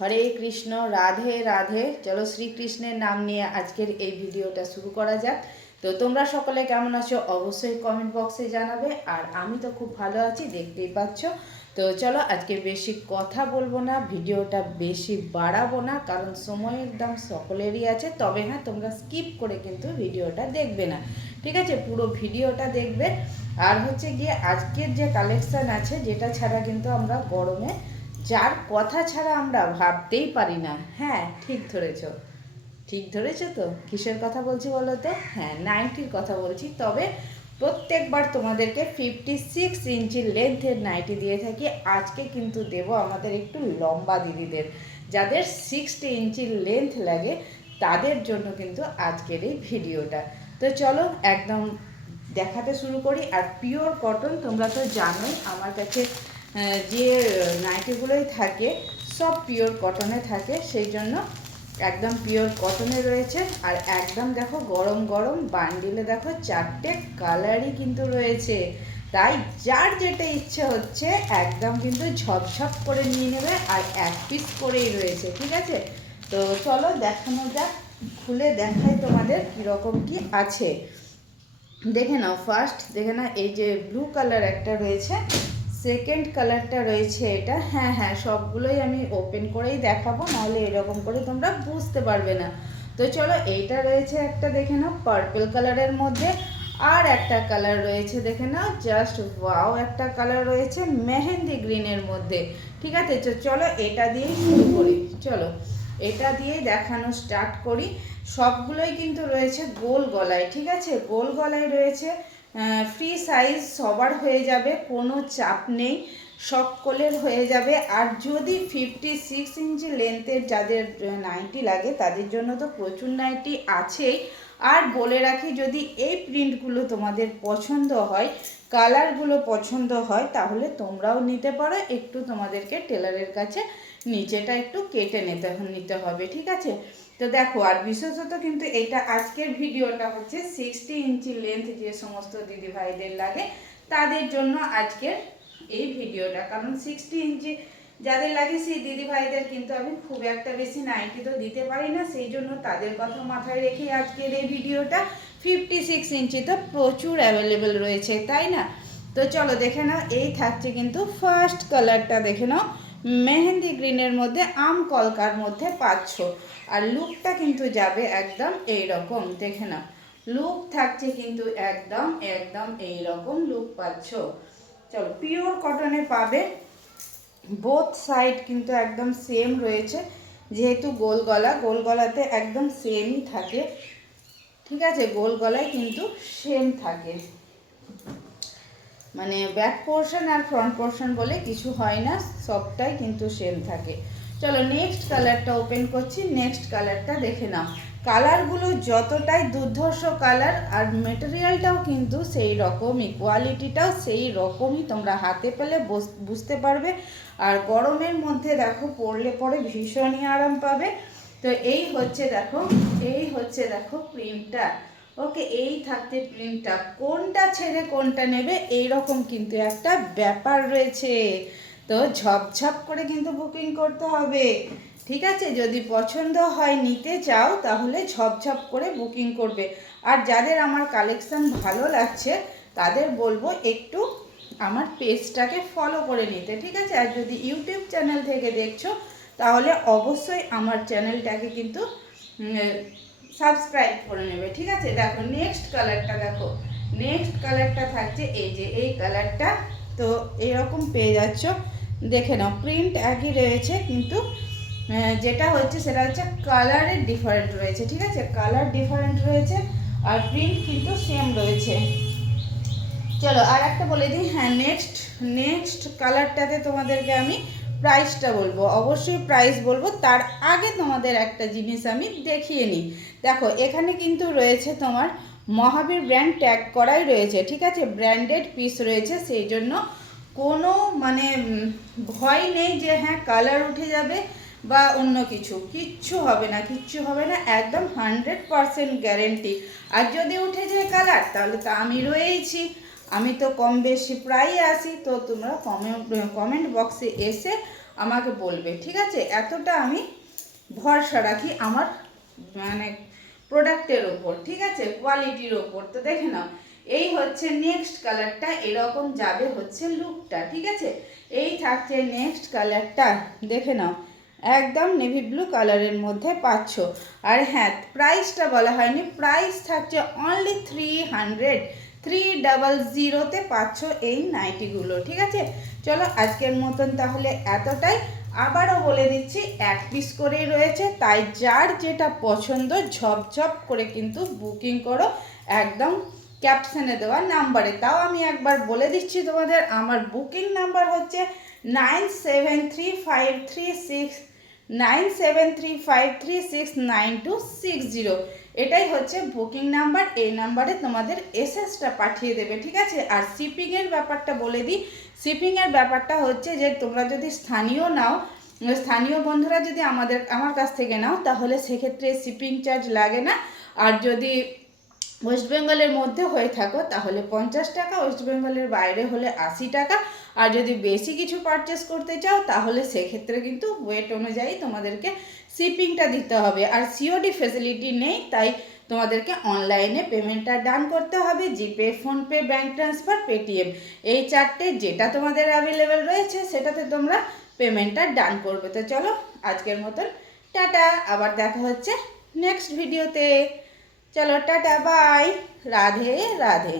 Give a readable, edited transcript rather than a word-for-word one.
হরে কৃষ্ণ, রাধে রাধে। চলো শ্রীকৃষ্ণের নাম নিয়ে আজকের এই ভিডিওটা শুরু করা যাক। তো তোমরা সকলে কেমন আছো অবশ্যই কমেন্ট বক্সে জানাবে। আর আমি তো খুব ভালো আছি, দেখতেই পাচ্ছ। তো চলো আজকে বেশি কথা বলবো না, ভিডিওটা বেশি বাড়াবো না, কারণ সময়ের দাম সকলেরই আছে। তবে হ্যাঁ, তোমরা স্কিপ করে কিন্তু ভিডিওটা দেখবে না, ঠিক আছে? পুরো ভিডিওটা দেখবে। আর হচ্ছে গিয়ে আজকের যে কালেকশান আছে, যেটা ছাড়া কিন্তু আমরা গরমে, যার কথা ছাড়া আমরা ভাবতেই পারি না। হ্যাঁ, ঠিক ধরেছো, ঠিক ধরেছো। তো কিসের কথা বলছি বলো তো? হ্যাঁ, নাইটির কথা বলছি। তবে প্রত্যেকবার তোমাদেরকে 56 ইঞ্চি লেন্থের নাইটি দিয়ে থাকি। আজকে কিন্তু দেব আমাদের একটু লম্বা দিদিদের, যাদের 60 ইঞ্চি লেন্থ লাগে, তাদের জন্য কিন্তু আজকের এই ভিডিওটা। তো চলো একদম দেখাতে শুরু করি। আর পিওর কটন, তোমরা তো জানোই আমার কাছে যে নাইটিগুলোই থাকে সব পিওর কটনে থাকে, সেই জন্য একদম পিওর কটনে রয়েছে। আর একদম দেখো গরম গরম বান্ডিলে দেখো 4টে কালারই কিন্তু রয়েছে। তাই যার যেটা ইচ্ছে হচ্ছে একদম কিন্তু ঝপঝপ করে নিয়ে নেবে। আর এক পিস করেই রয়েছে, ঠিক আছে? তো চলো দেখানো যাক, খুলে দেখাই তোমাদের কীরকম কি আছে। দেখে নাও, ফার্স্ট দেখে নাও, এই যে ব্লু কালার একটা রয়েছে, সেকেন্ড কালারটা রয়েছে এটা। হ্যাঁ হ্যাঁ, সবগুলোই আমি ওপেন করেই দেখাবো, নাহলে এরকম করে তোমরা বুঝতে পারবে না। তো চলো, এইটা রয়েছে একটা, দেখে নাও পার্পল কালারের মধ্যে। আর একটা কালার রয়েছে, দেখে নাও, জাস্ট ওয়াও একটা কালার রয়েছে মেহেন্দি গ্রিনের মধ্যে, ঠিক আছে? চলো এটা দিয়েই শুরু করি। চলো এটা দিয়েই দেখানো স্টার্ট করি। সবগুলোই কিন্তু রয়েছে গোল গলায়, ঠিক আছে? গোল গলায় রয়েছে, ফ্রি সাইজ সবার হয়ে যাবে, কোনো চাপ নেই, সকলের হয়ে যাবে। আর যদি 56 ইঞ্চি লেন্থের যাদের নাইটি লাগে, তাদের জন্য তো প্রচুর নাইটি আছেই। আর বলে রাখি, যদি এই প্রিন্টগুলো তোমাদের পছন্দ হয়, কালারগুলো পছন্দ হয়, তাহলে তোমরাও নিতে পারো। একটু তোমাদেরকে টেলারের কাছে নিচেটা একটু কেটে নিতে হবে, ঠিক আছে? তো দেখো, আর বিশেষত কিন্তু এটা আজকের ভিডিওটা হচ্ছে 60 ইঞ্চি লেন্থ যে সমস্ত দিদিভাইদের লাগে, তাদের জন্য আজকের এই ভিডিওটা। কারণ 60 ইঞ্চি যাদের লাগে সেই দিদিভাইদের কিন্তু আমি খুব একটা বেশি নাইটি তো দিতে পারি না, সেই জন্য তাদের কথা মাথায় রেখে আজকের এই ভিডিওটা। 56 ইঞ্চি তো প্রচুর অ্যাভেলেবেল রয়েছে, তাই না? তো চলো দেখে নাও, এই থাকছে কিন্তু ফার্স্ট কালারটা, দেখে নাও মেহেন্দি গ্রিনের মধ্যে, আম কলকার মধ্যে পাচ্ছ। আর লুকটা কিন্তু যাবে একদম এই রকম, দেখে নাও লুক থাকছে কিন্তু একদম একদম এই রকম লুক পাচ্ছ। চলো, পিওর কটনে পাবে, বোথ সাইড কিন্তু একদম সেম রয়েছে, যেহেতু গোল গলা, গোল গলাতে একদম সেমই থাকে, ঠিক আছে? গোল গলায় কিন্তু সেম থাকে, মানে ব্যাক পোর্শন আর ফ্রন্ট পোর্শন বলে কিছু হয় না, সবটাই কিন্তু সেম থাকে। চলো নেক্সট কালারটা ওপেন করছি। নেক্সট কালারটা দেখে নাও, কালারগুলো যতটাই দুর্ধর্ষ কালার, আর মেটেরিয়ালটাও কিন্তু সেই রকমই, কোয়ালিটিটাও সেই রকমই, তোমরা হাতে পেলে বুঝতে পারবে। আর গরমের মধ্যে দেখো পরলে পরে ভীষণই আরাম পাবে। তো এই হচ্ছে দেখো, এই হচ্ছে দেখো প্রিন্টটা। ওকে, এই থাকতে প্রিন্টটা, কোনটা ছেড়ে কোনটা নেবে এই রকম কিন্তু একটা ব্যাপার রয়েছে। তো ঝপঝপ করে কিন্তু বুকিং করতে হবে, ঠিক আছে? যদি পছন্দ হয়, নিতে চাও, তাহলে ঝপঝপ করে বুকিং করবে। আর যাদের আমার কালেকশান ভালো লাগছে, তাদের বলবো একটু আমার পেজটাকে ফলো করে নিতে, ঠিক আছে? আর যদি ইউটিউব চ্যানেল থেকে দেখছো, তাহলে অবশ্যই আমার চ্যানেলটাকে কিন্তু সাবস্ক্রাইব করে নেবে, ঠিক আছে? দেখো নেক্সট কালারটা, দেখো নেক্সট কালারটা থাকছে এই যে এই কালারটা। তো এরকম পেয়ে যাচ্ছ, দেখে নাও প্রিন্ট একই রয়েছে, কিন্তু যেটা হচ্ছে সেটা হচ্ছে কালারের ডিফারেন্ট রয়েছে, ঠিক আছে? কালার ডিফারেন্ট রয়েছে, আর প্রিন্ট কিন্তু সেম রয়েছে। চলো আর একটা বলে দিই। হ্যাঁ, নেক্সট নেক্সট কালারটাতে তোমাদেরকে আমি প্রাইসটা বলবো, অবশ্যই প্রাইস বলবো, তার আগে তোমাদের একটা জিনিস আমি দেখিয়ে নিই। দেখো এখানে কিন্তু রয়েছে তোমার মহাবীর ব্র্যান্ড ট্যাগ করাই রয়েছে, ঠিক আছে? ব্র্যান্ডেড পিস রয়েছে, সেই জন্য কোনো মানে ভয় নেই যে হ্যাঁ কালার উঠে যাবে বা অন্য কিছু, কিচ্ছু হবে না, কিচ্ছু হবে না, একদম 100% গ্যারেন্টি। আর যদি উঠে যায় কালার, তাহলে তো আমি রয়েইছি, আমি তো কম বেশি প্রায়ই আসি। তো তোমরা কমেন্ট বক্সে এসে আমাকে বলবে, ঠিক আছে? এতটা আমি ভরসা রাখি আমার মানে প্রোডাক্টের ওপর, ঠিক আছে, কোয়ালিটির ওপর। তো দেখে নাও, এই হচ্ছে নেক্সট কালারটা, এরকম যাবে হচ্ছে লুকটা, ঠিক আছে? এই থাকছে নেক্সট কালারটা, দেখে নাও একদম নেভি ব্লু কালারের মধ্যে পাচ্ছ। আর হ্যাঁ, প্রাইসটা বলা হয়নি, প্রাইস থাকছে অনলি 300 পাচ্ছ এই নাইটিগুলো, ঠিক আছে? চলো আজকের মতন তাহলে এতটাই। আবারও বলে দিচ্ছি, এক পিস করেই রয়েছে, তাই যার যেটা পছন্দ ঝপঝপ করে কিন্তু বুকিং করো একদম ক্যাপশনে দেওয়া নাম্বারে। তাও আমি একবার বলে দিচ্ছি তোমাদের, আমার বুকিং নাম্বার হচ্ছে 9735369260। এটাই হচ্ছে বুকিং নাম্বার। এই নাম্বারে তোমাদের এসএসটা পাঠিয়ে দেবে, ঠিক আছে? আর শিপিংয়ের ব্যাপারটা বলে দিই, শিপিংয়ের ব্যাপারটা হচ্ছে যে তোমরা যদি স্থানীয় নাও, স্থানীয় বন্ধুরা যদি আমার কাছ থেকে নাও, তাহলে সেক্ষেত্রে শিপিং চার্জ লাগে না। আর যদি ওয়েস্ট বেঙ্গলের মধ্যে হয়ে থাকো তাহলে 50 টাকা, ওয়েস্ট বেঙ্গলের বাইরে হলে 80 টাকা। আর যদি বেশি কিছু পারচেস করতে চাও তাহলে সেক্ষেত্রে কিন্তু ওয়েট অনুযায়ী তোমাদেরকে শিপিংটা দিতে হবে। আর সিওডি ফেসিলিটি নেই, তাই তোমাদেরকে অনলাইনে পেমেন্টটা ডান করতে হবে, জিপে, ফোনপে, ব্যাঙ্ক ট্রান্সফার, পেটিএম, এই চারটে যেটা তোমাদের অ্যাভেলেবেল রয়েছে সেটাতে তোমরা পেমেন্টটা ডান করবে। তো চলো আজকের মতন টাটা, আবার দেখা হচ্ছে নেক্সট ভিডিওতে। চলো টাটা, বাই, রাধে রাধে।